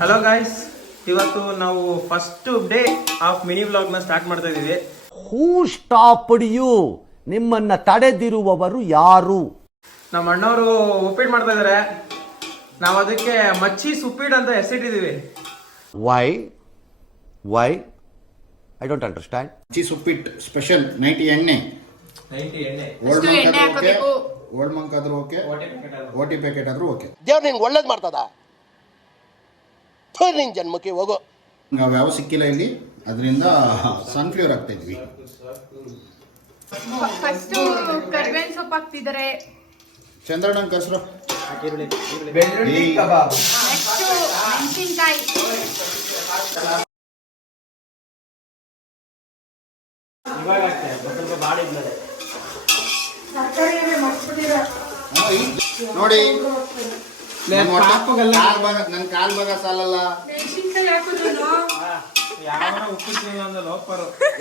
Hello guys, ಇವತ್ತು ನಾವು first day of mini ವ್ಲಾಗ್ನ ಸ್ಟಾರ್ಟ್ ಮಾಡ್ತಾ ಇದೀವಿ. ಹೂ ಸ್ಟಾಪ್ಡ್ ಯು? ನಿಮ್ಮನ್ನ ತಡೆದಿರುವವರು ಯಾರು? ನಮ್ಮ ಅಣ್ಣವರು ಉಪ್ಪಿಟ್ಟು ಮಾಡ್ತಾ ಇದಾರೆ. ನಾವು ಅದಕ್ಕೆ ಮಚ್ಚೀಸ್ ಉಪ್ಪಿಟ್ಟು ಅಂತ ಹೆಸರಿಟ್ಟಿದೀವಿ. Why I don't understand. Cheese ಉಪ್ಪಿಟ್ಟು ಸ್ಪೆಷಲ್ 90 ಎಣ್ಣೆ. ಓಲ್ಡ್ ಮಂಕ್ ಆದ್ರೂ ಓಕೆ, ಓಟಿ ಪ್ಯಾಕೆಟ್ ಆದ್ರೂ ಓಕೆ. ದೇವ್ರು ನಿಂಗೆ ಒಳ್ಳೇದು ಮಾಡ್ತದ, ನಿನ್ ಜನ್ಮಕ್ಕೆ ಹೋಗೋ. ನಾವು ಯಾವ ಸಿಕ್ಕಿಲ್ಲ ಇಲ್ಲಿ, ಅದರಿಂದ ಸನ್ಫ್ಲವರ್ ಆಗ್ತಾ ಇದ್ವಿ. ಫಸ್ಟ್ ಕರಿಬೇವಿನ ಸೊಪ್ಪು ಹಾಕ್ತಿದ್ದಾರೆ, ಚಂದ್ರಣ್ಣ ಕಸರು, ನೆಕ್ಸ್ಟ್ ಮೆಣಸಿನಕಾಯಿ, ನೋಡಿ ನನ್ ಕಾಲ್ ಭಾಗ ಸಾಲಲ್ಲ.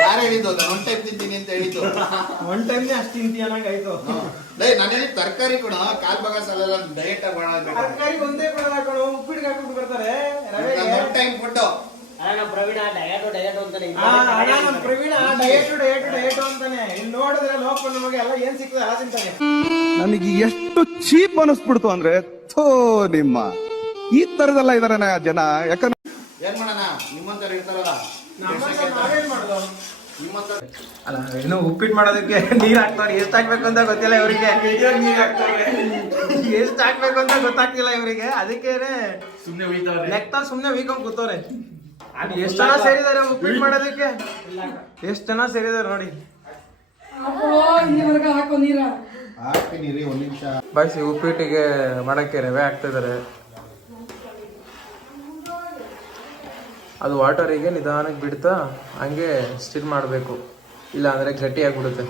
ಯಾರು ಹೇಳಿದ್ದು? ನಾನು ಒನ್ ಟೈಮ್ ತಿಂತೀನಿ ಅಂತ ಹೇಳಿದ್ದು. ಒನ್ ಟೈಮ್ ಅಷ್ಟು ತಿಂತೀಯ ಆಯ್ತು. ನಾನು ಹೇಳಿ ತರಕಾರಿ ಕೂಡ ಕಾಲ್ ಭಾಗ ಸಾಲಲ್ಲ, ಡಯಟ್ ತರಕಾರಿ ಒಂದೇ ಉಪ್ಪಿಟ್ಟಿಗೆ ಹಾಕೊಂಡು ಬರ್ತಾರೆ. One time food. Praveena diet ಅಂತಾನೆ. ಇಲ್ಲಿ ನೋಡಿದ್ರೆ ಲೋಪ ನಮಗೆ ಎಲ್ಲ ಏನ್ ಸಿಗ್ತದೆ ಎಲ್ಲ ತಿಂತಾನೆ. ನನಗೆ ಎಷ್ಟು ಚೀಪ್ ಅನಿಸ್ಬಿಡ್ತು ಅಂದ್ರೆ, ಥೋ ನಿಮ್ಮ ಈ ತರದೆಲ್ಲ ಇದಾರೆ ಜನ. ಯಾಕಂದ್ರೆ ಏನ್ ಮಾಡೋಣ, ನಿಮ್ಮಂತರ ಇರ್ತಾರಲ್ಲ, ಅಲ್ಲ ಇನ್ನು ಉಪ್ಪಿಟ್ಟು ಮಾಡೋದಕ್ಕೆ ನೀರ್ ಹಾಕ್ತಾರೆ. ಎಷ್ಟು ಹಾಕ್ಬೇಕು ಅಂತ ಗೊತ್ತಿಲ್ಲ ಇವರಿಗೆ, ಎಷ್ಟು ಹಾಕ್ಬೇಕು ಅಂತ ಗೊತ್ತಾಗ್ತಿಲ್ಲ ಇವರಿಗೆ. ಅದಕ್ಕೆ ಸುಮ್ನೆ ಉಳಿತಾವ್ರೆ, ನೆಕ್ತಾ ಸುಮ್ನೆ ವೀಕೊಂಡ್ ಕೂತವ್ರೆ. ಎಷ್ಟು ಜನ ಸೇರಿದ್ದಾರೆ ಉಪ್ಪಿಟ್ಟು ಮಾಡೋದಕ್ಕೆ, ಎಷ್ಟು ಜನ ಸೇರಿದ್ದಾರೆ ನೋಡಿ. ಹಾಕ್ತೀನಿ ಒಂದ್ ನಿಮಿಷ. ಬಾಯ್ಸಿ ಉಪ್ಪಿಟ್ಟಿಗೆ ಮಾಡಕ್ಕೆ ರವೆ ಹಾಕ್ತಾ ಇದಾರೆ. ಅದು ವಾಟರಿಗೆ ನಿಧಾನಕ್ಕೆ ಬಿಡ್ತಾ ಹಂಗೆ ಸ್ಟಿರ್ ಮಾಡಬೇಕು, ಇಲ್ಲ ಅಂದರೆ ಗಟ್ಟಿ ಆಗಿಬಿಡುತ್ತೆ.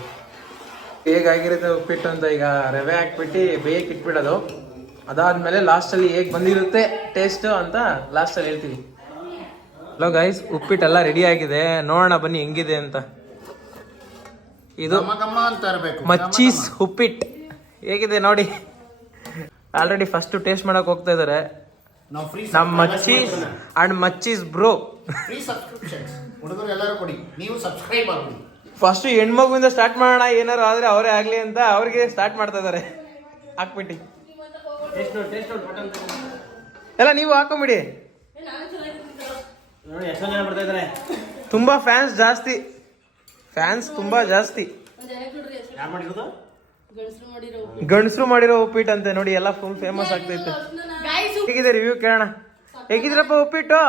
ಹೇಗಾಗಿರುತ್ತೆ ಉಪ್ಪಿಟ್ಟು ಅಂತ ಈಗ ರವೆ ಹಾಕ್ಬಿಟ್ಟು ಬೇಯಕ್ಕೆ ಇಟ್ಬಿಡೋದು. ಅದಾದಮೇಲೆ ಲಾಸ್ಟಲ್ಲಿ ಹೇಗೆ ಬಂದಿರುತ್ತೆ ಟೇಸ್ಟು ಅಂತ ಲಾಸ್ಟಲ್ಲಿ ಹೇಳ್ತೀವಿ. ಹಲೋ ಗೈಸ್, ಉಪ್ಪಿಟ್ಟೆಲ್ಲ ರೆಡಿ ಆಗಿದೆ, ನೋಡೋಣ ಬನ್ನಿ ಹೆಂಗಿದೆ ಅಂತ. ಇದು ಮಚ್ಚೀಸ್ ಉಪ್ಪಿಟ್ಟು ಹೇಗಿದೆ ನೋಡಿ. ಆಲ್ರೆಡಿ ಫಸ್ಟ್ ಟೇಸ್ಟ್ ಮಾಡಕ್ ಹೋಗ್ತಾ ಇದಾರೆ ನಮ್ಮ ಮಚ್ಚೀಸ್ ಅಂಡ್ ಮಚ್ಚೀಸ್ ಬ್ರೋ. ಫ್ರೀ ಸಬ್ಸ್ಕ್ರಿಪ್ಷನ್ ಹುಡುಗರು ಎಲ್ಲರೂ ಕೊಡಿ, ನೀವು ಸಬ್ಸ್ಕ್ರೈಬ್ ಆಗಿ. ಫಸ್ಟ್ ಹೆಣ್ಮಗುವಿಂದ ಸ್ಟಾರ್ಟ್ ಮಾಡೋಣ, ಏನಾರು ಆದ್ರೆ ಅವರೇ ಆಗ್ಲಿ ಅಂತ ಅವ್ರಿಗೆ ಸ್ಟಾರ್ಟ್ ಮಾಡ್ತಾ ಇದಾರೆ ಹಾಕ್ಬಿಟ್ಟು. ಎಲ್ಲ ನೀವು ಹಾಕೊಂಬಿಡಿ, ತುಂಬಾ ಫ್ಯಾನ್ಸ್ ಜಾಸ್ತಿ, ಫ್ಯಾನ್ಸ್ ತುಂಬಾ ಜಾಸ್ತಿ. ಗಂಡಸರು ಮಾಡಿರೋ ಉಪ್ಪಿಟ್ಟು ಅಂತೆ ನೋಡಿ, ಎಲ್ಲ ಫುಲ್ ಫೇಮಸ್ ಆಗ್ತೈತೆ. ಹೇಗಿದೆ ರಿವ್ಯೂ ಕೇಳೋಣ. ಹೇಗಿದ್ರಪ್ಪ ಉಪ್ಪಿಟ್ಟು?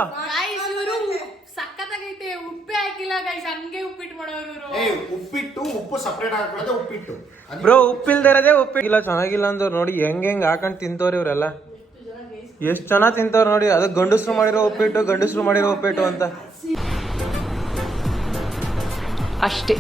ಸಕ್ಕತ್ತಾಗೈತೆ. ಉಪ್ಪೇ ಹಾಕಿಲ್ಲ ಗೈಸ್, ಹಂಗೆ ಉಪ್ಪಿಟ್ಟು ಮಾಡೋರು. ಉಪ್ಪಿಟ್ಟು ಉಪ್ಪು ಸಪರೇಟ್ ಹಾಕೊಳ್ಳೋದು ಉಪ್ಪಿಟ್ಟು. ಬ್ರೋ ಉಪ್ಪಿಲ್ದೇ ಇರೋದೇ ಉಪ್ಪಿಲ್ಲ. ಚೆನ್ನಾಗಿಲ್ಲ ಅಂದವ್ರು ನೋಡಿ ಹೆಂಗ್ ಹಾಕೊಂಡ್ ತಿಂತವ್ರಿ ಇವರೆಲ್ಲ. ಎಷ್ಟು ಚೆನ್ನಾಗಿ ತಿಂತವ್ರು ನೋಡಿ. ಅದು ಗಂಡಸರು ಮಾಡಿರೋ ಉಪ್ಪಿಟ್ಟು, ಗಂಡಸರು ಮಾಡಿರೋ ಉಪ್ಪಿಟ್ಟು ಅಂತ ಅಷ್ಟೇ.